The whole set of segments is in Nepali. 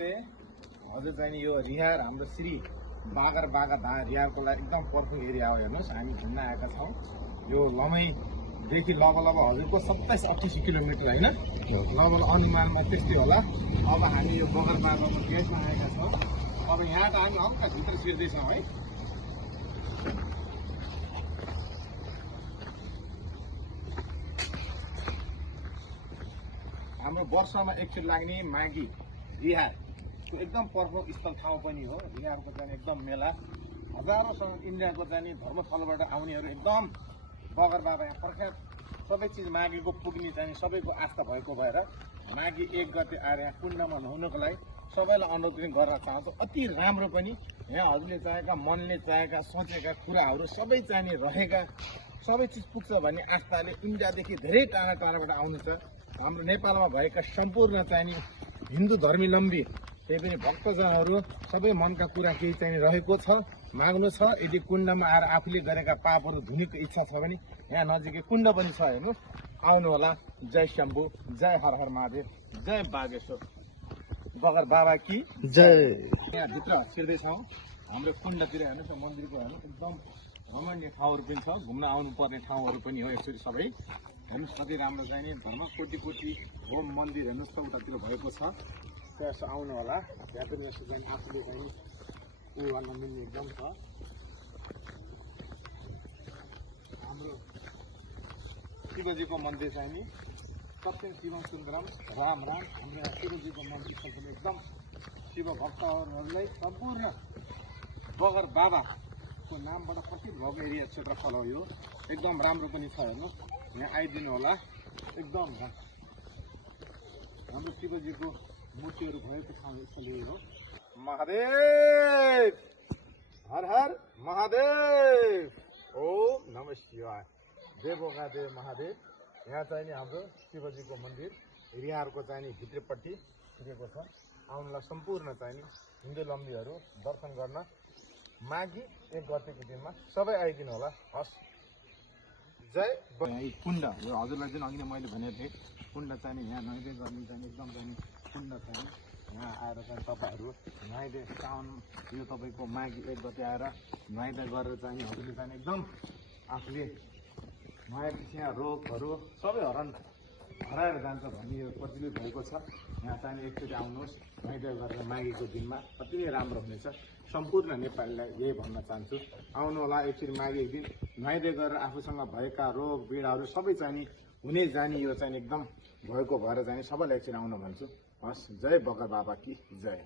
नमस्ते। हजुर चाहिँ नि यो रिहार हाम्रो श्री बागा रिहारको लागि एकदम पर्फेक्ट एरिया हो। हेर्नुहोस् हामी घुम्न आएका छौँ। यो लमैदेखि लगभग हजुरको 27-28 किलोमिटर होइन, लगभग अनुमानमा त्यस्तै होला। अब हामी यो बगरबागाको गेटमा आएका छौँ। अब यहाँ त हामी हल्का भित्र छिर्दैछौँ है। हाम्रो वर्षमा एकचोटि लाग्ने माघी रिहार एकदम पर्फेक्ट स्थल ठाउँ पनि हो। रिहारको चाहिँ एकदम मेला, हजारौँसँग इन्डियाको चाहिँ धर्मस्थलबाट आउनेहरू एकदम बगर बाबा यहाँ प्रख्यात सबै चिज माघीको पुग्ने चाहिँ सबैको आस्था भएको भएर माघी 1 गते आएर यहाँ कुण्डमा नुहाउनको लागि सबैलाई अनुरोध पनि गर्न चाहन्छु। अति राम्रो पनि यहाँ हजुरले चाहेका, मनले चाहेका, सोचेका कुराहरू सबै चाहिने रहेका सबै चिज पुग्छ भन्ने आस्थाले इन्डियादेखि धेरै टाढा टाढाबाट आउनु छ। हाम्रो नेपालमा भएका सम्पूर्ण चाहिने हिन्दू धर्मीलम्बी त्यही पनि भक्तजनहरू सबै मनका कुरा केही चाहिँ रहेको छ, माग्नु छ। यदि कुण्डमा आएर आफूले गरेका पापहरू धुनेको इच्छा छ भने यहाँ नजिकै कुण्ड पनि छ, हेर्नु आउनु होला। जय शम्भु, जय हर हर महादेव, जय बागेश्वर बगर बाबा की जय। यहाँ भित्र छिर्दैछौँ हाम्रो कुण्डतिर। हेर्नुहोस् मन्दिरको हेर्नुहोस् एकदम रमणीय ठाउँहरू पनि छ, घुम्न आउनुपर्ने ठाउँहरू पनि हो। यसरी सबै हेर्नुहोस् कति राम्रो चाहिँ नि धर्म कोटी होम मन्दिर हेर्नुहोस् उतातिर भएको छ। त्यसो आउनु होला। त्यहाँ पनि यसो चाहिँ आफूले चाहिँ उयो गर्न मिल्ने एकदम छ। हाम्रो शिवजीको मन्दिर चाहिँ नि सत्यम शिवम सुन्दरम राम राम। हाम्रो यहाँ शिवजीको मन्दिर छ एकदम शिव भक्तहरूलाई सम्पूर्ण बगर बाबाको नामबाट प्रसिद्ध भएको एरिया क्षेत्रफल हो। यो एकदम राम्रो पनि छ, हेर्नुहोस् यहाँ आइदिनु होला। एकदम हाम्रो शिवजीको मूर्तिहरू भएको ठाउँ स्थल यही हो। महादेव हर हर महादेव, ओम नमः शिवाय, जय बोगादेव महादेव। यहाँ चाहिँ नि हाम्रो शिवजीको मन्दिर रिहारको चाहिँ नि भित्रपट्टि छिरेको छ। आउनुलाई सम्पूर्ण चाहिँ नि हिन्दू लम्बीहरू दर्शन गर्न माघी 1 गतेको दिनमा सबै आइदिनु होला। हस्, जय। कुण्ड यो हजुरलाई जुन अघि नै मैले भनेको थिएँ, कुण्ड चाहिँ नि यहाँ नुहाइदै गर्ने चाहिँ एकदम चाहिँ कुण्ड चाहिँ यहाँ आएर चाहिँ तपाईँहरू नुहाइदै साउन यो तपाईँको माघी 1 गते आएर नुहाइदै गरेर चाहिँ हजुरले चाहिँ एकदम आफूले नुहाएपछि यहाँ रोगहरू सबै हराएर जान्छ भन्ने यो प्रचलित भएको छ। यहाँ चाहिँ एकचोटि आउनुहोस्, नुहाइदै गरेर माघीको दिनमा अति नै राम्रो हुनेछ। सम्पूर्ण नेपालीलाई यही भन्न चाहन्छु, आउनु होला एकचोटि माघी एक दिन नुहाइदै गरेर आफूसँग भएका रोग पीडाहरू सबै चाहिँ हुने जाने यो चाहिँ एकदम भएको भएर चाहिँ सबैलाई एकचोटि आउनु भन्छु। हस्, जय बगर बाबा की जय।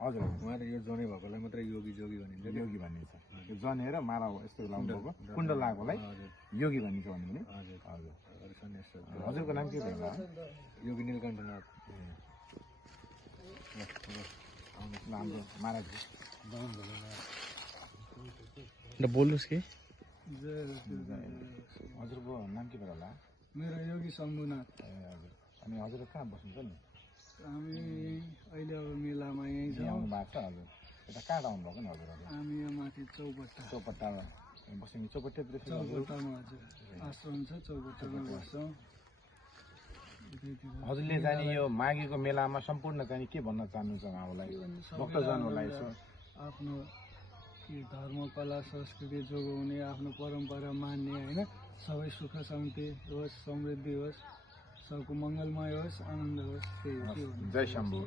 हजुर उहाँले यो जनै भएकोलाई मात्रै योगी जोगी भनिन्छ, योगी भनिन्छ। यो जनेर माला यस्तो लाउनु भएको कुण्ड लागेकोलाई योगी भनिन्छ भन्नु भने। हजुर हजुर सन्यास हजुरको नाम के भयो? योगी नीलकण्ठनाथ। हाम्रो महाराज बोल्नुहोस् कि हजुरको नाम के भयो होला? मेरो योगी शम्भुनाथ। ए हजुर। अनि हजुर कहाँ बस्नुहुन्छ नि? हामी अहिले अब मेलामा यहीँ यहाँ छौँ। आउनु भएको छ। हजुर यता कहाँ आउनु भएको नि हजुरहरू? हामी यहाँ माथि चौपट्टामा बस्ने चौपट्टातिर चौपट्टामा हजुर आश्रम छ, चौपट्टामा बस्छौँ। हजुरले जाने यो माघीको मेलामा सम्पूर्ण चाहिँ के भन्न चाहनुहुन्छ उहाँलाई, भक्तजनहरूलाई? आफ्नो के धर्म कला संस्कृति जोगाउने, आफ्नो परम्परा मान्ने होइन, सबै सुख शान्ति होस्, समृद्धि होस्, सबको मङ्गलमय होस्, आनन्द होस्, त्यही हो। जय शम्भु।